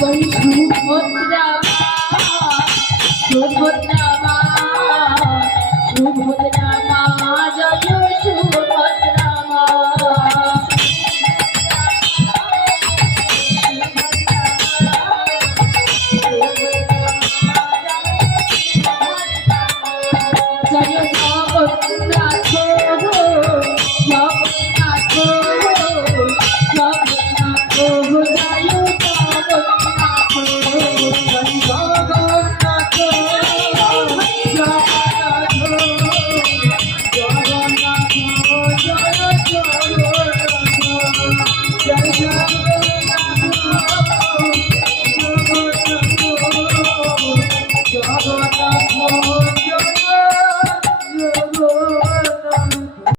ওই সুভদ্রা সুভদ্রা